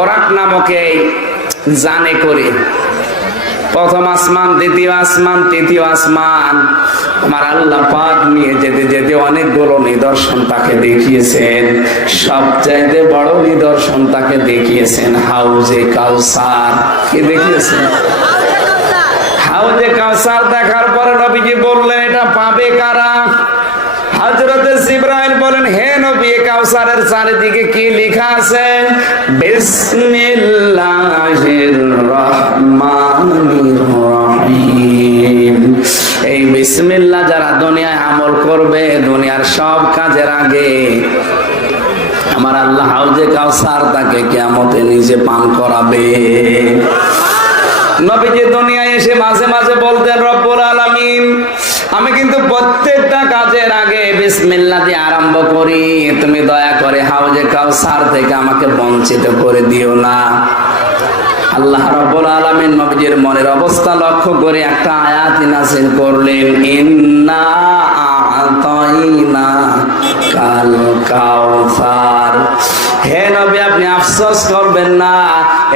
বরাক নামক জানে করে। প্রথম আসমান, দ্বিতীয় আসমান, তৃতীয় আসমান। আমার আল্লাহ পাক নিয়ে যেতে যেতে অনেকগুলো নিদর্শন তাকে দেখিয়েছেন। সবচাইতে বড় নিদর্শন তাকে দেখিয়েছেন হাউজে কাউসার। কি দেখিয়েছেন হাউজে কাউসার দেখার পরে নবীজি বললেন, এটা পাবে কারা? হজরতে ইব্রাহিম বলেন হে নবী কাউসারের চারিদিকে কি লেখা আছে? বিসমিল্লাহির রহমানির রহিম। এই বিসমিল্লাহ যারা দুনিয়ায় আমল করবে, দুনিয়ার সব কাজের আগে আমার আল্লাহ হাউজে কাউসার তাকে কিয়ামতে নিজে পান করাবে। নবীজি দুনিয়ায় এসে মাঝে মাঝে বলতেন, রব্বুল আলামিন, আমি কিন্তু প্রত্যেকটা কাজের আগে বিসমিল্লাহ দিয়ে আরম্ভ করি। তুমি দয়া করে হাউজে কাউসার থেকে আমাকে বঞ্চিত করে দিও না। আল্লাহ রাব্বুল আলামিন নবীর মনের অবস্থা লক্ষ্য করে একটা আয়াত নাযিল করলেন, ইন্না হে নবী, আপনি আফসোস করবেন না।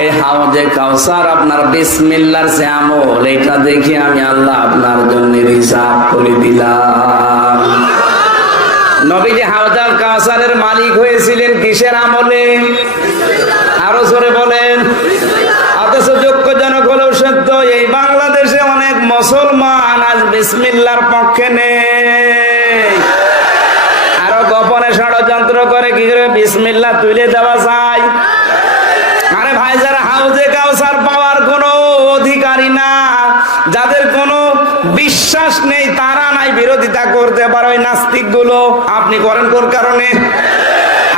এই হাউজে কাউসার আপনার বিসমিল্লার সে আমল, এটা দেখে আমি আল্লাহ আপনার জন্য রিজার্ভ করে দিলাম। নবী যে হাউজাল কাউসারের মালিক হয়েছিলেন কিসের আমলে? আরও জোরে বলেন অথচ যোগ্যজনক হলেও সত্য এই বাংলাদেশে অনেক মুসলমান আজ বিসমিল্লার পক্ষে নেই আরও গোপনে ষড়যন্ত্র করে কি করে বিসমিল্লা তুলে দেওয়া যায়। আরে ভাই, যারা হাউজে কাউসার পাওয়ার কোনো অধিকারী না, যাদের কোনো বিশ্বাস নেই, তারা নাই বিরোধিতা করতে পারে ওই নাস্তিকগুলো আপনি করেন কোন কারণে?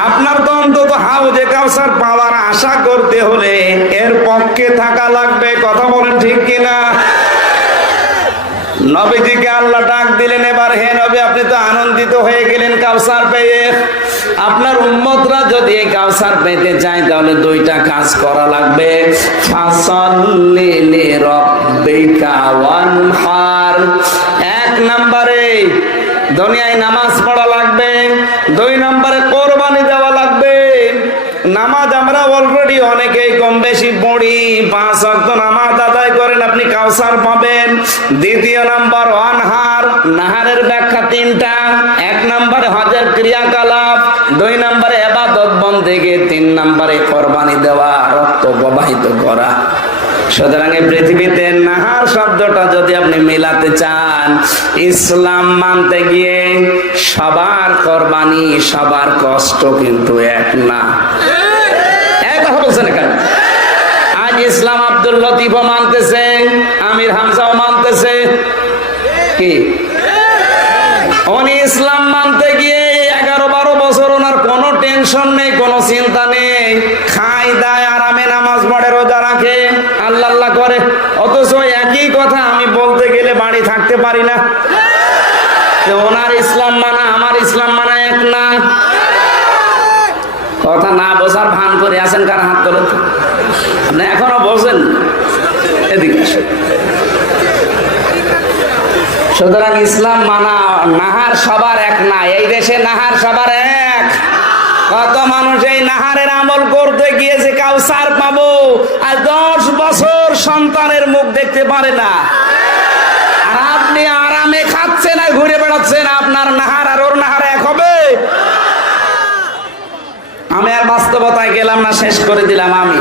আপনার তো অন্তত হাউজে কাউসার পাওয়ার আশা করতে হলে এর পক্ষে থাকা লাগবে, কথা বলেন ঠিক কিনা? নবীজিকে আল্লাহ ডাক দিলেন, এবার হে নবী, আপনি তো আনন্দিত হয়ে গেলেন কাউসার পেয়ে। আপনার উম্মতরা যদি এই কাউসার পেতে চায়, তাহলে দুইটা কাজ করা লাগবে। এক নম্বরে দুনিয়ায় নামাজ পড়া লাগবে, দুই নম্বরে কোরবানি দেওয়া লাগবে। নামাজ আমরা অলরেডি অনেকেই কম বেশি পড়ি, পাঁচ অক্ট নামাজ আদায় করেন, আপনি কাউসার পাবেন। দ্বিতীয় নাম্বার অনহার। নাহারের ব্যাখ্যা তিনটা। এক নম্বরে হজের ক্রিয়াকলাপ, দুই নম্বরে এবাদত বন্ধেকে তিন নম্বরে কোরবানি দেওয়া, রক্ত প্রবাহিত করা। সুতরাং এই পৃথিবীতে নাহার শব্দটা যদি আপনি মিলাতে চান, ইসলাম মানতে গিয়ে সবার কোরবানি, সবার কষ্ট কিন্তু এক না। এক কথা ইসলাম আব্দুল লতিফও মানতেছে, আমির হামজাও মানতেছে। কি? উনি ইসলাম মানতে গিয়ে এগারো বারো বছর ওনার কোনো টেনশন নেই, কোনো চিন্তা নেই। খাই দায়, আরামে নামাজ পড়ে, রোজা রাখে, আল্লাহ আল্লাহ করে। অথচ একই কথা আমি বলতে গেলে বাড়ি থাকতে পারি না। ওনার ইসলাম মানা, আমার ইসলাম মানা এক না। কথা না বোঝার ভান করে আছেন কার হাত তোলে তো? আপনি এখনও বোঝেন এদিকে। সুতরাং ইসলাম মানা, নাহার সবার এক না, এই দেশে নাহার সবার এক কত মানুষ এই নাহারের আমল করতে গিয়েছে কাউসার পাবো, আর দশ বছর সন্তানের মুখ দেখতে পারে না আর আপনি আরামে খাচ্ছেন আর ঘুরে বেড়াচ্ছেন, আপনার নাহার আর ওর নাহার এক হবে আমি আর বাস্তবতায় গেলাম না শেষ করে দিলাম আমি